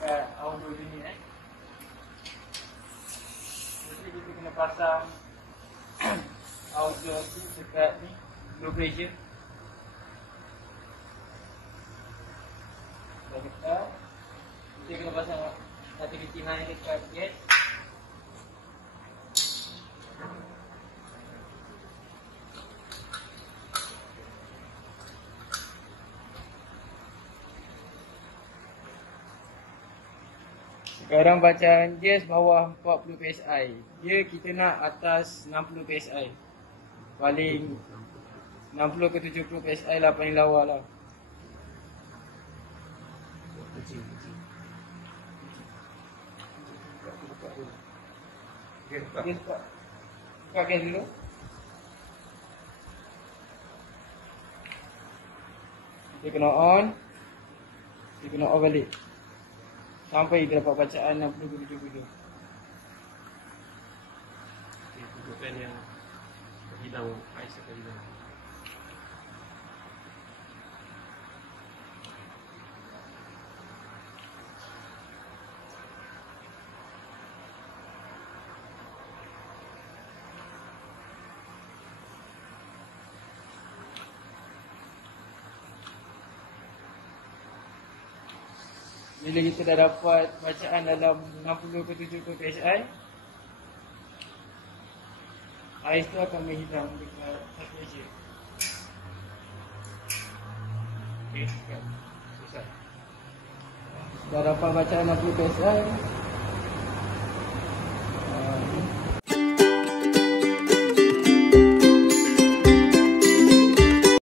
dekat outdoor unit Jadi kita kena pasang outdoor tu dekat ni, low pressure. Dah dekat. Kita kena pasang activity high dekat gas. Sekarang bacaan gas bawah 40 PSI. Dia kita nak atas 60 PSI. Paling 60 ke 70 PSI lah paling lawa lah. Buka gas dulu. Kita kena on. Kita kena off balik sampai kita dapat bacaan 60 ke 70. Okey, tunjukkan yang hilang ais akan hilang. Bila kita dah dapat bacaan dalam 60 ke 70 PSI, ais tu akan menghilang dekat temperature. Okey, kan. Selesai. Dah dapat bacaan 60 PSI,